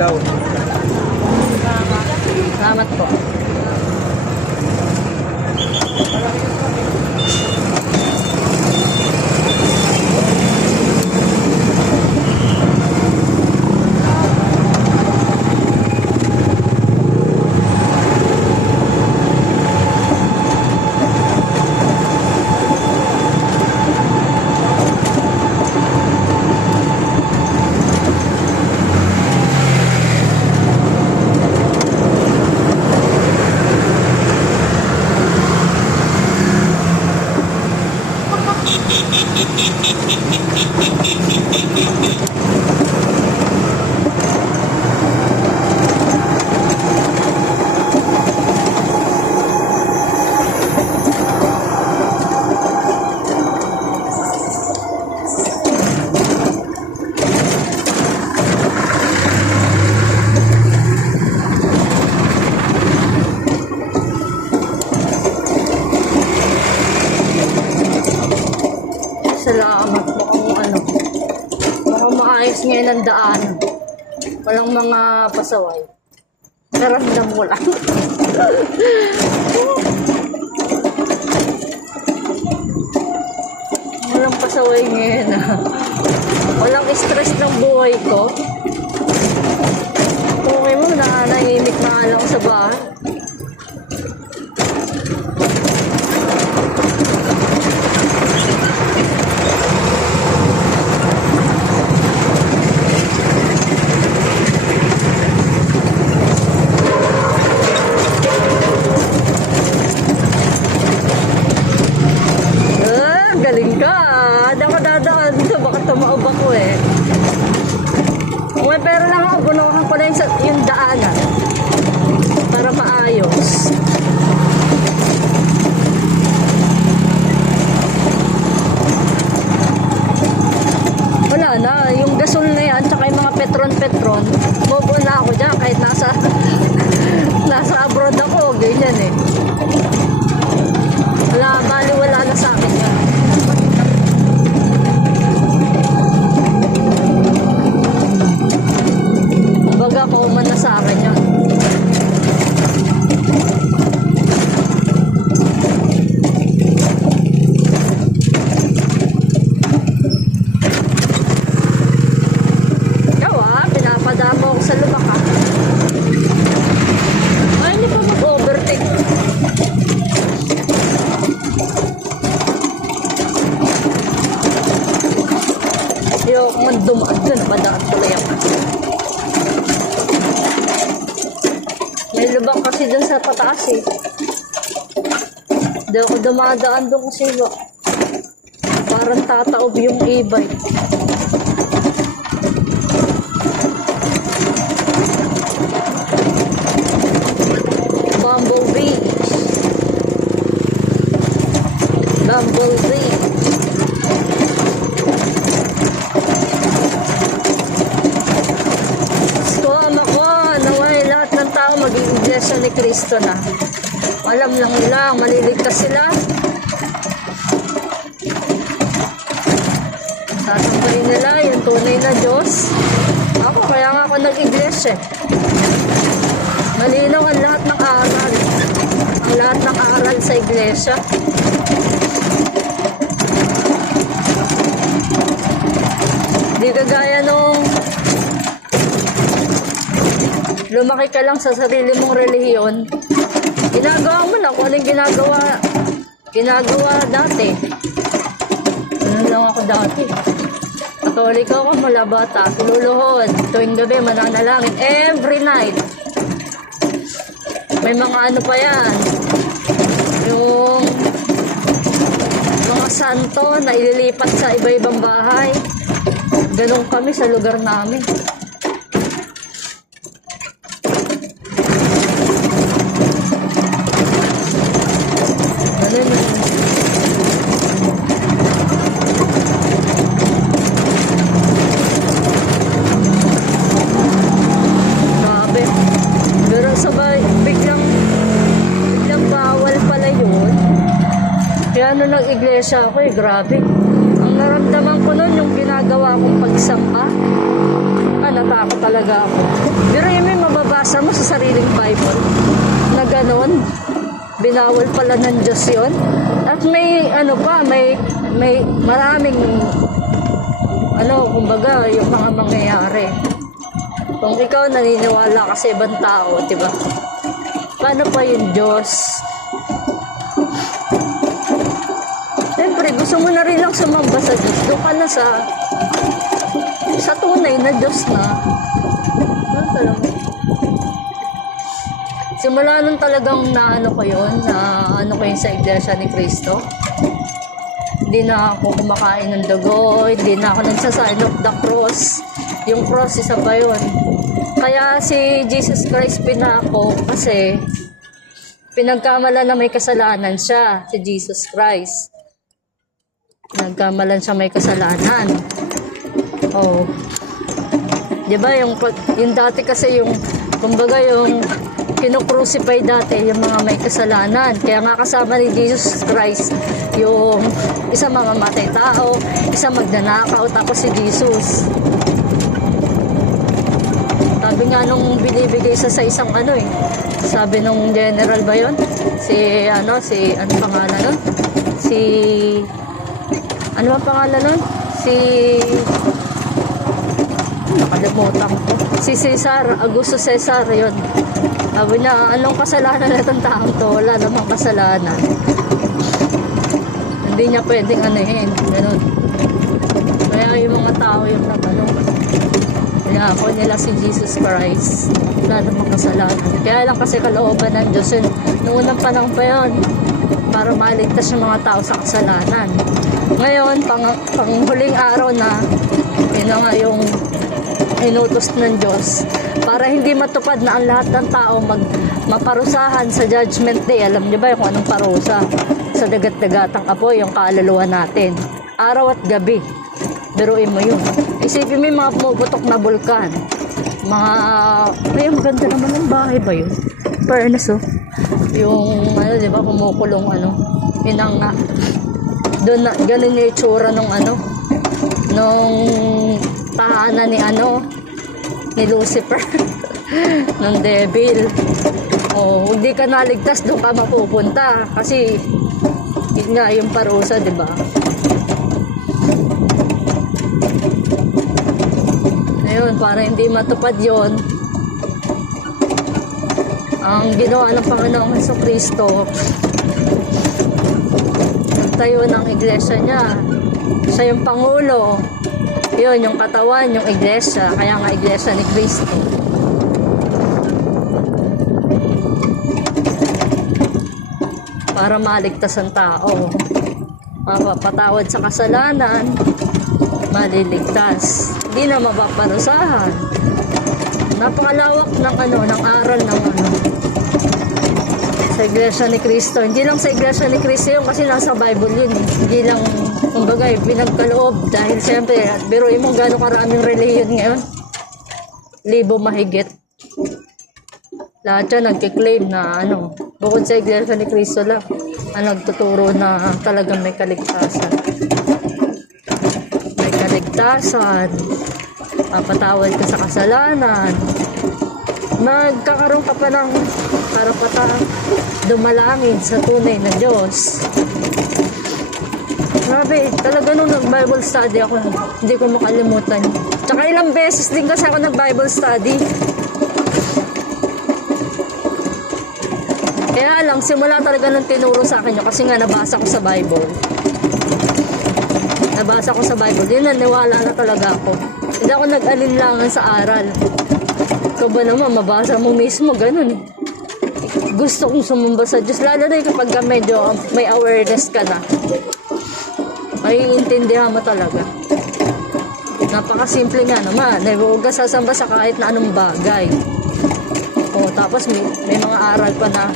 ilaw. Salamat po. Salamat po kung ano. Mukhang maayos ngayon ang daan. Walang mga pasaway. Naramdam ko lang. Walang pasaway ngayon. Walang stress ng buhay ko. Okay mo, nahimik na lang sa bahay. Galing ka. Hindi ako dadaan dito. Baka tumaob ako eh. Okay, pero lang ako. Bunuhan ko na yung daanan. Para maayos. Wala na. Yung gasol na yan, tsaka yung mga petron. Move on na ako dyan. Kahit nasa abroad ako. Ganyan eh. Wala na sa akin yan. Baga ko man na sa akin yan. Ikaw pinapadama ako sa lumaka. Ay, hindi pa mag-overtake. Yung man dumaan dun, madaan tuloy ako. May lubang kasi dun sa pataas eh. Hindi ako dumadaan dun kasi parang tataob yung e-bike. Bumblebee. Maging iglesia ni Cristo na. Alam lang nila, maliligtas sila. Sasambahin nila yung tunay na Diyos. Ako, kaya nga ako nag-iglesia. Malinaw ang lahat ng aral. Ang lahat ng aral sa iglesia. Di kagaya nung lumaki ka lang sa sarili mong relihiyon, ginagawa mo na kung anong ginagawa dati. Ano lang ako dati. Katoliko ako mula bata, luluhod, tuwing gabi mananalangin, every night. May mga ano pa yan, yung mga santo na ililipat sa iba-ibang bahay. Ganun kami sa lugar namin. Grabe. Pero sabay, biglang bawal pala yun. Kaya nung nag-iglesia ako grabe. Ang naramdaman ko nun yung ginagawa kong pagsamba. natakot talaga ako. Pero yung may mababasa mo sa sariling Bible na ganon, binawal pala ng Diyos yun. At may ano pa, may maraming kumbaga yung mga mangyayari. Kung ikaw naniniwala ka sa ibang tao, diba? Paano pa yung Diyos? Siyempre, gusto mo na rin lang sumamba sa Diyos. Doon ka na sa tunay na Diyos na. Simula nun talagang naano ko yun, sa Iglesia ni Cristo. Hindi na ako kumakain ng dugo, hindi na ako nagsasign of the cross. Yung cross, isa pa yun. Kaya si Jesus Christ pinako kasi pinagkamalan na may kasalanan siya, si Jesus Christ. Nagkamalan siya may kasalanan. Oh. 'Di ba yung dati kasi yung kumbaga yung kino-crucify dati yung mga may kasalanan. Kaya nga kasama ni Jesus Christ yung isa mamamatay tao, isa magnanakaw, tapos si Jesus. Sabi nga nung binibigay sa isang sabi nung general ba yun? Ano pangalan nun? Ano ba pangalan nun? Nakalimutan ko. Si Cesar, Augusto Cesar, yun. Sabi niya, anong kasalanan na itong taong to? Wala namang kasalanan. Hindi niya pwedeng ganun. Kaya yung mga tao yung ako nila si Jesus Christ. Wala namang kasalanan. Kaya lang kasi kalooban ng Diyos yun. Noong unang panahon pa yun, para maligtas yung mga tao sa kasalanan. Ngayon, pang huling araw na, yun nga yung inutos ng Diyos para hindi matupad na ang lahat ng tao maparusahan sa Judgment Day. Alam niyo ba kung anong parusa? Sa dagat-dagatang apoy, yung kaluluwa natin. Araw at gabi. Biruin mo yun. Isipin mo yung mga pumuputok na bulkan. Ay, maganda naman ng bahay ba yun? Furnace, oh. Yung, di ba, kumukulong, hinanga. Doon na, ganun yung itsura nung tahanan ni Lucifer, ng devil. Hindi ka naligtas, doon ka mapupunta. Kasi, yun nga, yung parusa, di ba? Ayun, para hindi matupad yon, ang ginawa ng Panginoong Jesucristo, nagtayo ng iglesia niya. Siya yung Pangulo. Yun, yung katawan, yung iglesia. Kaya nga iglesia ni Cristo. Para maligtas ang tao. Mapapatawad sa kasalanan, maliligtas. Hindi na mapaparusahan. Napakalawak ng aral ng sa Iglesia ni Cristo. Hindi lang sa Iglesia ni Cristo yun kasi nasa Bible yun. Hindi lang, kumbaga, pinagkaloob. Dahil siyempre, biruin mo gano'ng karaming reliyon ngayon. 1,000 mahigit. Lahat yan nagkiklaim na bukod sa Iglesia ni Cristo lang, nagtuturo na talagang may kaligtasan. May kaligtasan. Papatawad ka sa kasalanan. Magkakaroon ka pa ng karapatan dumalangin sa tunay na Diyos. Grabe, talaga nung nag-Bible study ako, hindi ko makalimutan. Tsaka ilang beses din kasi ako nag-Bible study. Kaya lang, simula talaga nung tinuro sa akin yun kasi nga nabasa ko sa Bible. Nabasa ko sa Bible, yun naniwala na talaga ako. Hindi ako nag-alinlangan sa aral. Ikaw ba naman, mabasa mo mismo, ganun. Gusto kong sumamba sa Diyos, lalo na kapag medyo may awareness ka na. Maiintindihan mo talaga. Napakasimple nga naman. Huwag ka sasamba sa kahit na anong bagay. Tapos may mga aral pa na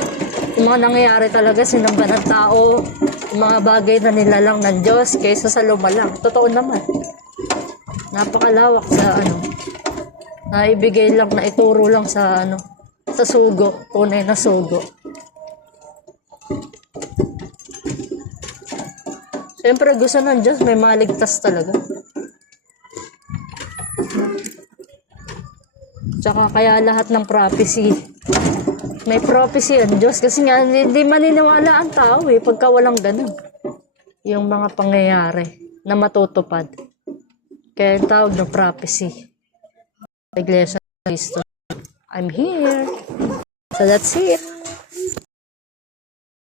yung mga nangyayari talaga, sinamba ng tao, yung mga bagay na nilalang ng Diyos kaysa sa lumalang. Totoo naman. Napakalawak sa na ibigay lang, na ituro lang sa sa sugo, tunay na sugo. Siyempre gusto ng Diyos may maligtas talaga. Tsaka kaya lahat ng prophecy, may prophecy ang Diyos. Kasi nga, hindi maniniwala ang tao pagka walang ganun. Yung mga pangyayari na matutupad. Kaya yung tawag ng prophecy. Iglesia ng Cristo. I'm here. So that's it.